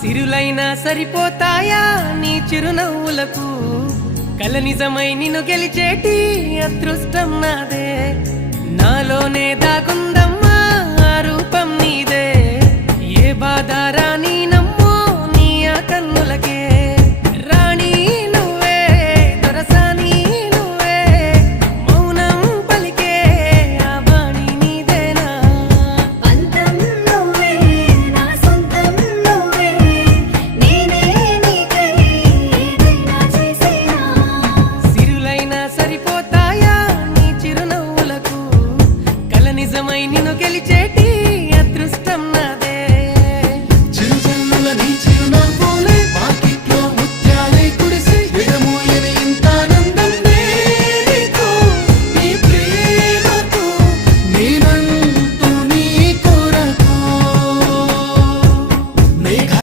సిరులైనా సరిపోతాయా నీ చిరునవ్వులకు కల నిజమై నిన్ను గెలిచేటి అదృష్టం నాదే నాలోనే దాగుందమ్మా ఆ రూపం నీదే ఏ బాధ రాని